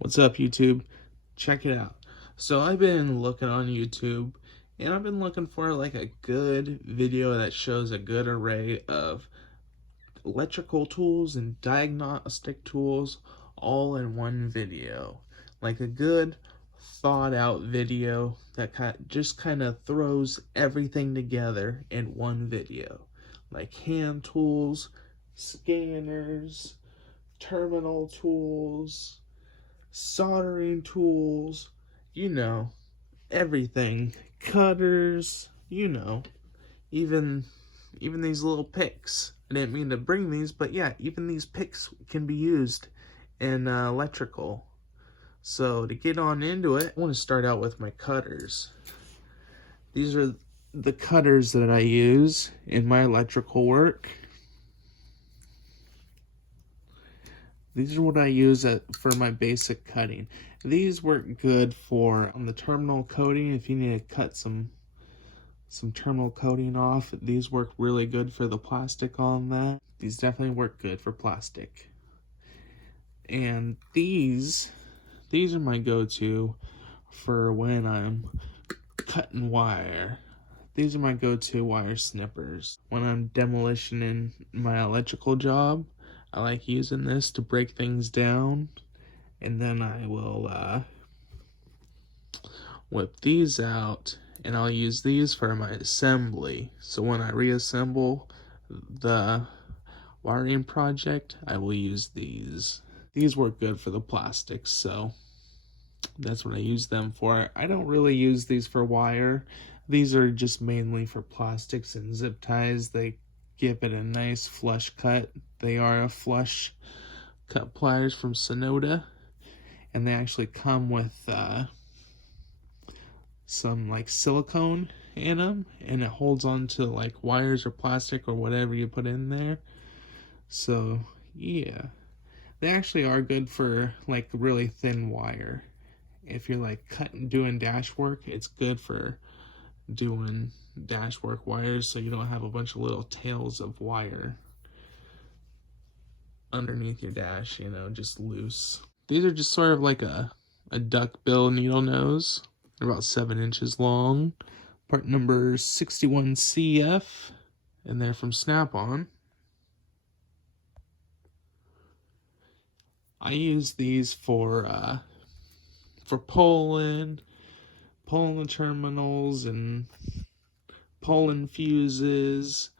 What's up, YouTube? Check it out. So I've been looking on YouTube, and I've been looking for like a good video that shows a good array of electrical tools and diagnostic tools all in one video. Like a good thought out video that just kind of throws everything together in one video. Like hand tools, scanners, terminal tools, soldering tools, everything, cutters, even these little picks. I didn't mean to bring these, but yeah, even these picks can be used in electrical. So to get on into it, I want to start out with my cutters. These are the cutters that I use in my electrical work. These are what I use for my basic cutting. These work good for on the terminal coating. If you need to cut some terminal coating off, these work really good for the plastic on that. These definitely work good for plastic. And these are my go-to for when I'm cutting wire. These are my go-to wire snippers. When I'm demolitioning my electrical job, I like using this to break things down, and then I will whip these out, and I'll use these for my assembly. So when I reassemble the wiring project, I will use these. These work good for the plastics, so that's what I use them for. I don't really use these for wire. These are just mainly for plastics and zip ties. They give it a nice flush cut. They are a flush cut pliers from Sunex, and they actually come with some like silicone in them, and it holds on to like wires or plastic or whatever you put in there. So yeah, they actually are good for like really thin wire. If you're like doing dash work, it's good for doing dash work wires, so you don't have a bunch of little tails of wire underneath your dash, just loose. These are just sort of like a duckbill needle nose. They're about 7 inches long. Part number 61CF, and they're from Snap-on. I use these for pulling the terminals and pulling fuses,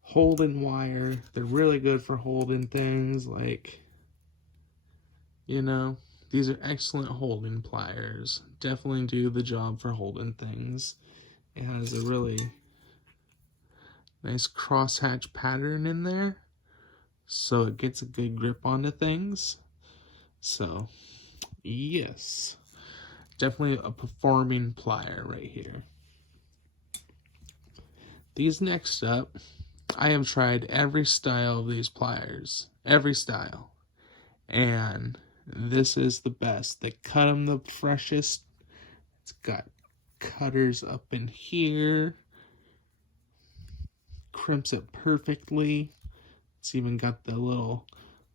holding wire. They're really good for holding things, like, these are excellent holding pliers. Definitely do the job for holding things. It has a really nice crosshatch pattern in there, so it gets a good grip onto things. So yes, definitely a performing plier right here. These next up, I have tried every style of these pliers, every style, and this is the best. They cut them the freshest. It's got cutters up in here, crimps it perfectly. It's even got the little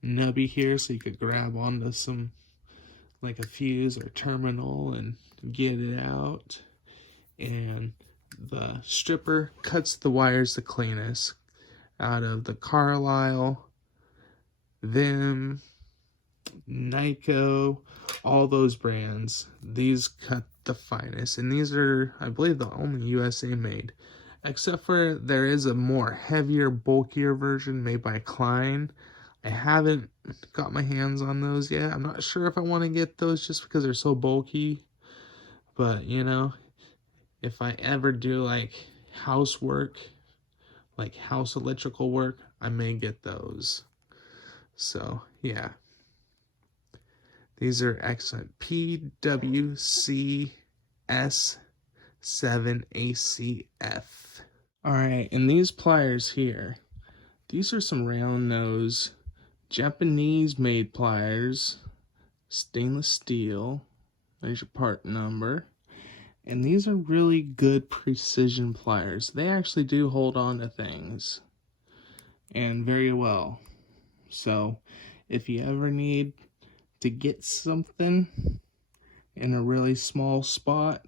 nubby here so you could grab onto some, like a fuse or terminal, and get it out. And the stripper cuts the wires the cleanest out of the Carlisle, Vim, Nyko, all those brands. These cut the finest, and these are, I believe, the only USA made, except for there is a more heavier, bulkier version made by Klein. I haven't got my hands on those yet. I'm not sure if I want to get those just because they're so bulky, but if I ever do like housework, like house electrical work, I may get those. So yeah, these are excellent. PWCS7ACF. Alright, and these pliers here, these are some round nose Japanese made pliers, stainless steel. There's your part number. And these are really good precision pliers. They actually do hold on to things, and very well. So if you ever need to get something in a really small spot,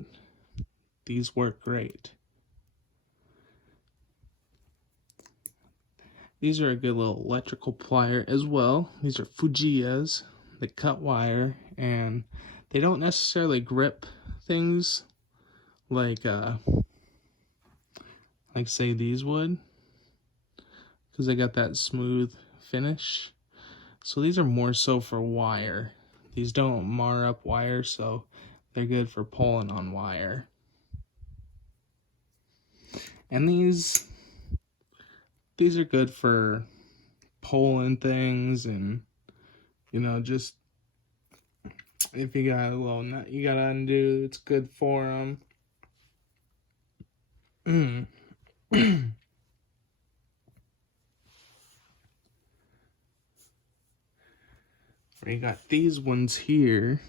these work great. These are a good little electrical plier as well. These are Fujiya's. They cut wire, and they don't necessarily grip things like say these would, because they got that smooth finish. So these are more so for wire. These don't mar up wire, so they're good for pulling on wire. And these are good for pulling things, and you know, just if you got a little nut you gotta undo, it's good for them. We got these ones here.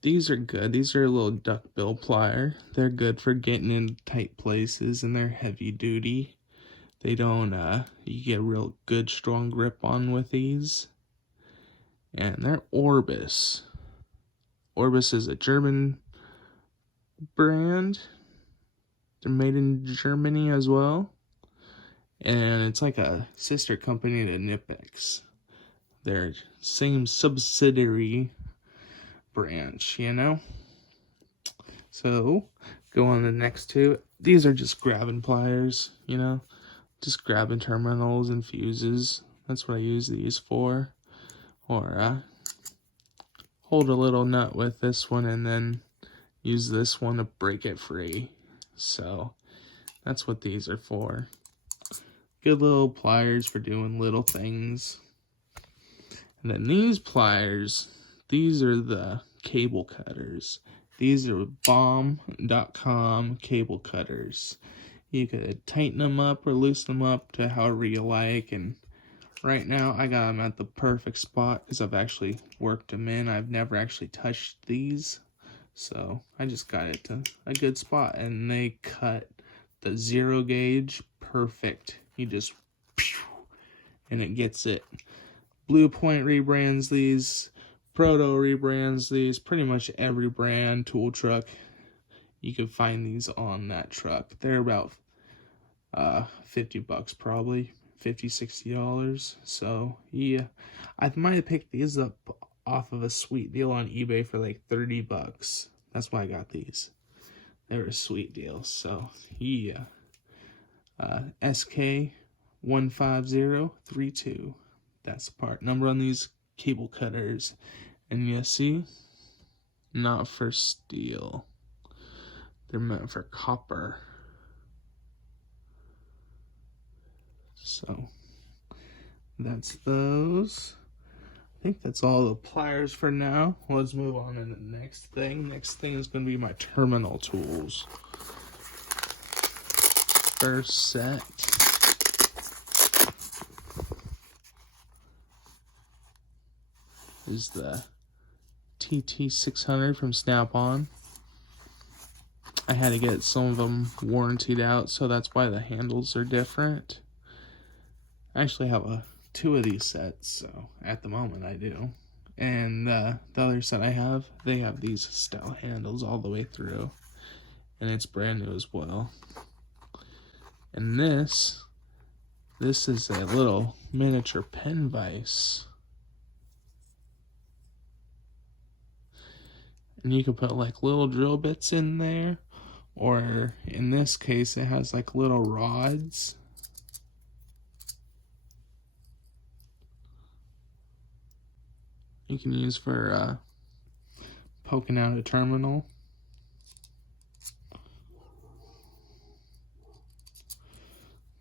These are good. These are a little duckbill plier. They're good for getting into tight places, and they're heavy duty. They don't, you get a real good strong grip on with these. And they're Orbis. Orbis is a German brand. They're made in Germany as well. And it's like a sister company to Knipex. They're same subsidiary branch, you know? So, go on to the next two. These are just grabbing pliers, you know? Just grabbing terminals and fuses. That's what I use these for. Or, hold a little nut with this one and then use this one to break it free. So, that's what these are for. Good little pliers for doing little things. And then these pliers, these are the cable cutters. These are bomb.com cable cutters. You could tighten them up or loosen them up to however you like. And right now I got them at the perfect spot because I've actually worked them in. I've never actually touched these. So I just got it to a good spot. And they cut the 0 gauge perfect. You just, and it gets it. Blue Point rebrands these. Proto rebrands these. Pretty much every brand tool truck, you can find these on that truck. They're about $50 probably. $50-$60. So yeah, I might have picked these up off of a sweet deal on eBay for like $30. That's why I got these. They were a sweet deal. So yeah, SK15032. That's the part number on these cable cutters. And you see, not for steel. They're meant for copper. So that's those. I think that's all the pliers for now. Let's move on to the next thing. Next thing is going to be my terminal tools. First set is the TT600 from Snap-on. I had to get some of them warrantied out, so that's why the handles are different. I actually have two of these sets, so at the moment I do. And the other set I have, they have these style handles all the way through. And it's brand new as well. And this is a little miniature pen vise. And you can put like little drill bits in there, or in this case it has like little rods. You can use for poking out a terminal.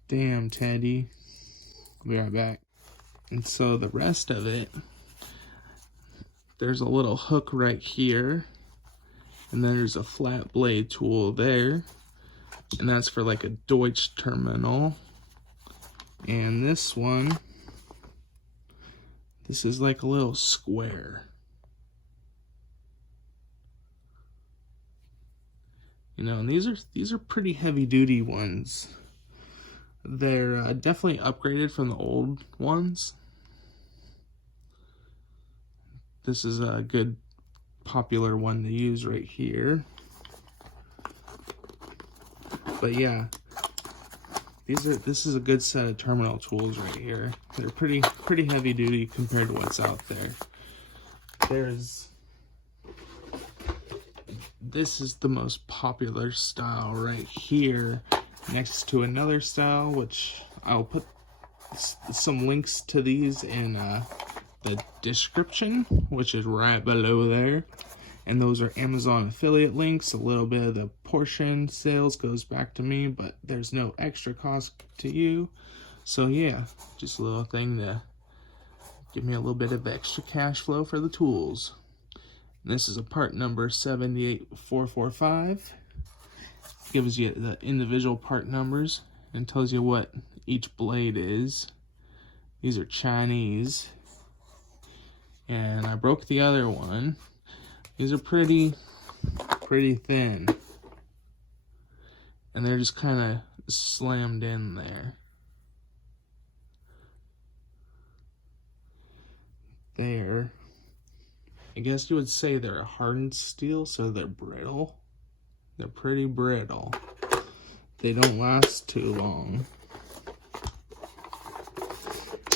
Damn, Teddy. I'll be right back. And so the rest of it, there's a little hook right here, and then there's a flat blade tool there, and that's for like a Deutsch terminal. And this one, this is like a little square. You know, and these are pretty heavy duty ones. They're definitely upgraded from the old ones. this is a good popular one to use right here. But yeah, this is a good set of terminal tools right here. They're pretty heavy duty compared to what's out there. This is the most popular style right here, next to another style, which I'll put some links to these in the description, which is right below there. And those are Amazon affiliate links. A little bit of the portion sales goes back to me, but there's no extra cost to you. So yeah, just a little thing to give me a little bit of extra cash flow for the tools. And this is a part number 78445. Gives you the individual part numbers and tells you what each blade is. These are Chinese. And I broke the other one. These are pretty thin. And they're just kind of slammed in there. There. I guess you would say they're a hardened steel, so they're brittle. They're pretty brittle. They don't last too long.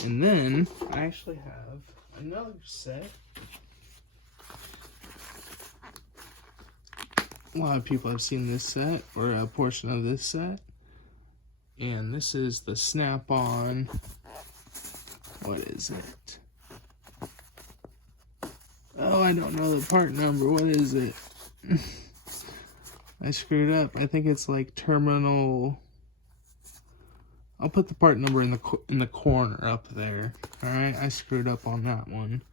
And then I actually have another set. A lot of people have seen this set, or a portion of this set. And this is the snap-on. What is it? Oh, I don't know the part number. What is it? I screwed up. I think it's like terminal. I'll put the part number in the corner up there. All right, I screwed up on that one.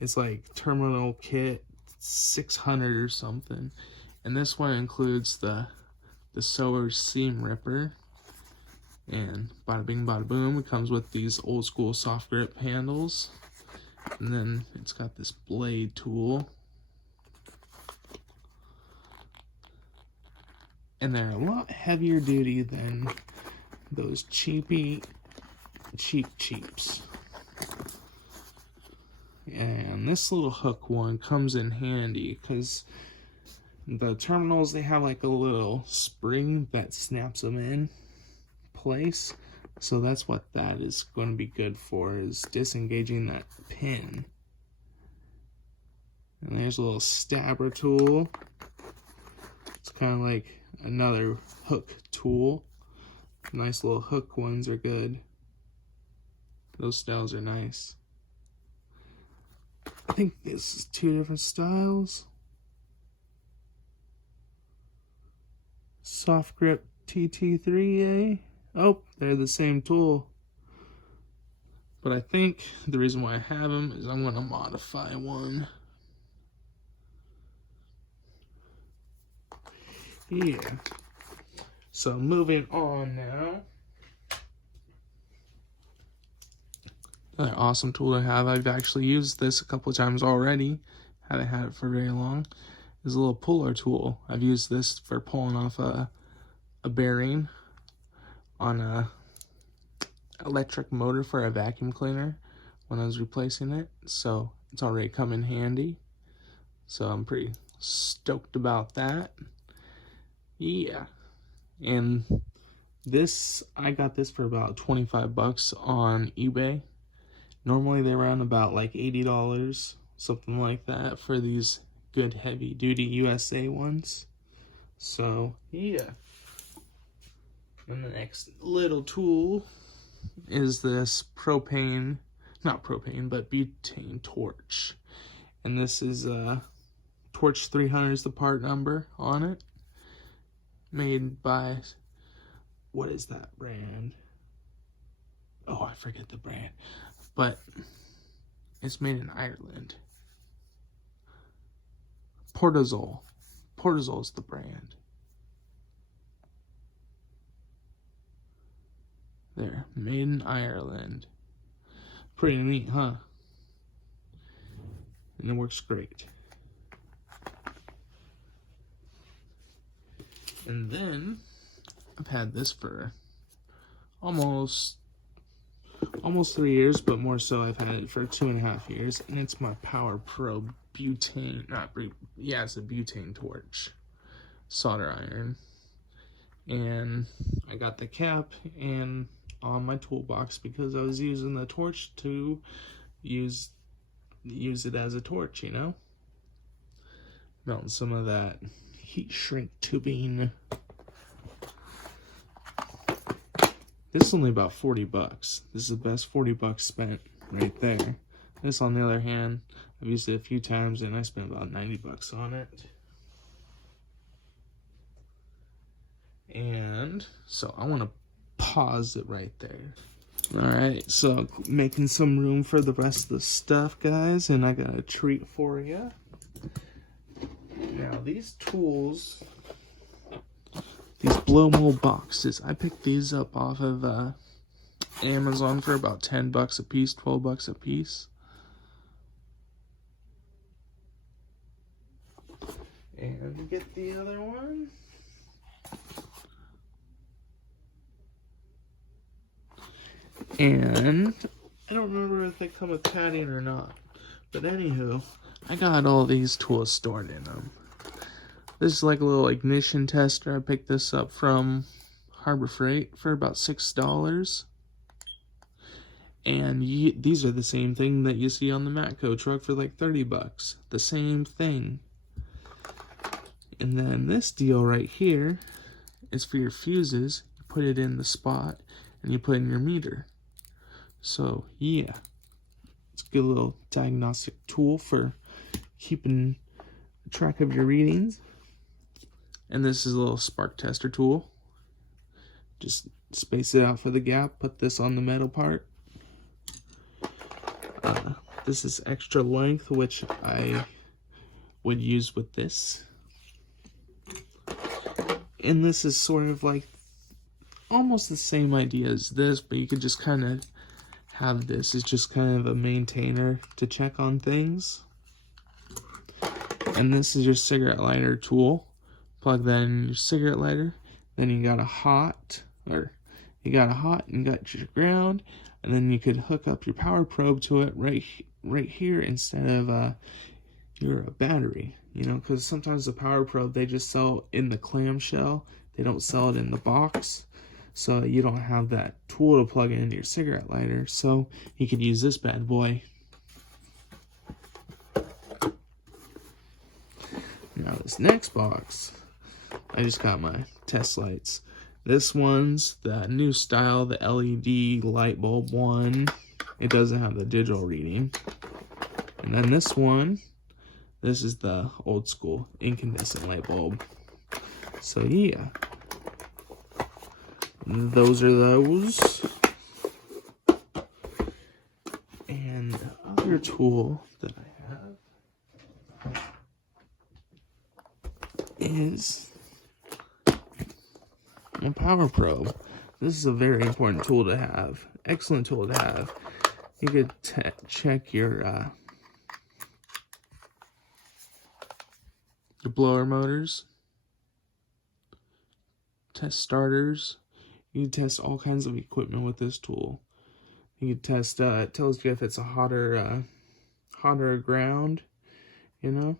It's like terminal kit 600 or something. And this one includes the sewer seam ripper. And bada bing bada boom, it comes with these old school soft grip handles. And then it's got this blade tool. And they're a lot heavier duty than those cheaps. And this little hook one comes in handy because the terminals, they have like a little spring that snaps them in place. So that's what that is going to be good for, is disengaging that pin. And there's a little stabber tool. It's kind of like another hook tool. Nice little hook ones are good. Those styles are nice. I think this is two different styles. Soft grip TT3A. Oh, they're the same tool. But I think the reason why I have them is I'm going to modify one. Yeah. So moving on now. Another awesome tool to have. I've actually used this a couple of times already. Haven't had it for very long. Is a little puller tool. I've used this for pulling off a bearing on a electric motor for a vacuum cleaner when I was replacing it. So it's already come in handy. So I'm pretty stoked about that. Yeah. And this, I got this for about 25 bucks on eBay. Normally they run about like $80, something like that, for these good heavy duty USA ones. So yeah. And the next little tool is this butane torch. And this is Torch 300 is the part number on it. Made by, what is that brand? Oh, I forget the brand. But it's made in Ireland. Portazol. Portazol is the brand. There, made in Ireland. Pretty neat, huh? And it works great. And then I've had this for almost, almost 3 years, but more so I've had it for 2.5 years, and it's my Power Pro butane, it's a butane torch solder iron. And I got the cap and on my toolbox because I was using the torch to use it as a torch, you know? Melting some of that heat shrink tubing. This is only about 40 bucks. This is the best 40 bucks spent right there. This, on the other hand, I've used it a few times and I spent about 90 bucks on it. And so I want to pause it right there. Alright, so making some room for the rest of the stuff, guys, and I got a treat for you. Now, these tools, these blow mold boxes, I picked these up off of Amazon for about 10 bucks a piece, 12 bucks a piece. And get the other one. And I don't remember if they come with padding or not. But anywho, I got all these tools stored in them. This is like a little ignition tester. I picked this up from Harbor Freight for about $6. And these are the same thing that you see on the Matco truck for like 30 bucks. The same thing. And then this deal right here is for your fuses. You put it in the spot and you put in your meter. So yeah, it's a good little diagnostic tool for keeping track of your readings. And this is a little spark tester tool. Just space it out for the gap, put this on the metal part. This is extra length, which I would use with this. And this is sort of like almost the same idea as this, but you could just kind of have this as just kind of a maintainer to check on things. And this is your cigarette lighter tool. Plug that in your cigarette lighter. Then you got a hot, and you got your ground, and then you could hook up your power probe to it right here instead of your battery. You know, because sometimes the power probe, they just sell in the clamshell. They don't sell it in the box. So you don't have that tool to plug into your cigarette lighter. So you could use this bad boy. Now this next box, I just got my test lights. This one's the new style, the LED light bulb one. It doesn't have the digital reading. And then this one, this is the old school incandescent light bulb. So yeah. Those are those. And the other tool that I have is a power probe. This is a very important tool to have. Excellent tool to have. You could check your blower motors, test starters. You can test all kinds of equipment with this tool. You can test, it tells you if it's a hotter ground, you know?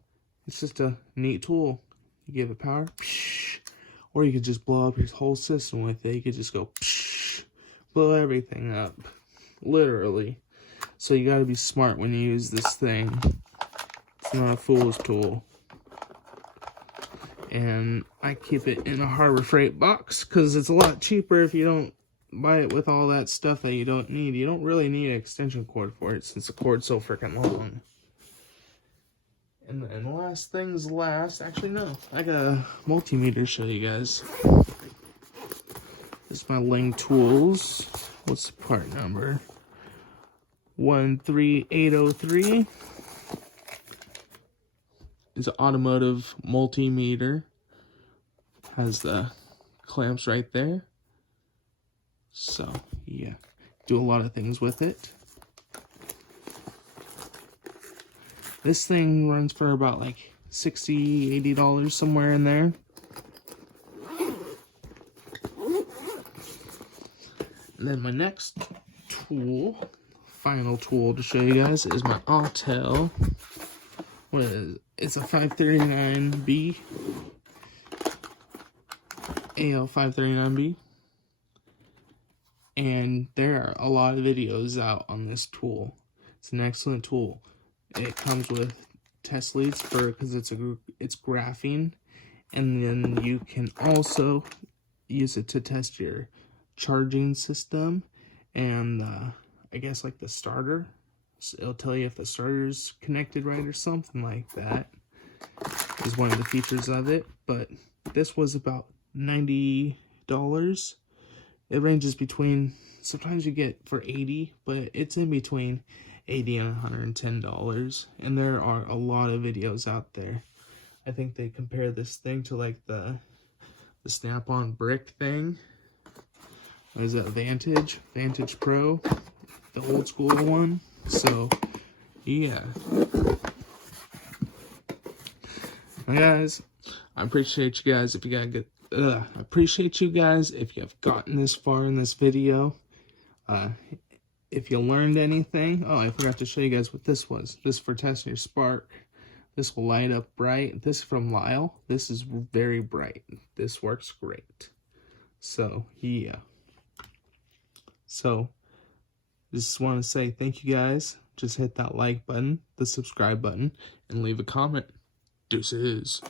It's just a neat tool. You give it power, or you could just blow up your whole system with it. You could just go, blow everything up, literally. So you gotta be smart when you use this thing. It's not a fool's tool. And I keep it in a Harbor Freight box because it's a lot cheaper if you don't buy it with all that stuff that you don't need. You don't really need an extension cord for it since the cord's so freaking long. And then last things last, actually no, I got a multimeter to show you guys. This is my Ling Tools. What's the part number? 13803. It's an Automotive Multimeter. Has the clamps right there. So, yeah. Do a lot of things with it. This thing runs for about like $60, $80, somewhere in there. And then my next tool, final tool to show you guys is my Autel. It's a 539B, AL539B, and there are a lot of videos out on this tool. It's an excellent tool. It comes with test leads because it's graphene, and then you can also use it to test your charging system and I guess like the starter. So it'll tell you if the starter's connected right or something like that is one of the features of it. But this was about $90. It ranges between, sometimes you get for $80, but it's in between $80 and $110. And there are a lot of videos out there. I think they compare this thing to like the snap-on brick thing. What is that, Vantage Pro, the old school one. So yeah, guys, I appreciate you guys if you got good. I appreciate you guys if you have gotten this far in this video. If you learned anything, oh, I forgot to show you guys what this was. This for testing your spark. This will light up bright. This is from Lisle. This is very bright. This works great. So yeah. So just want to say thank you guys. Just hit that like button, the subscribe button, and leave a comment. Deuces.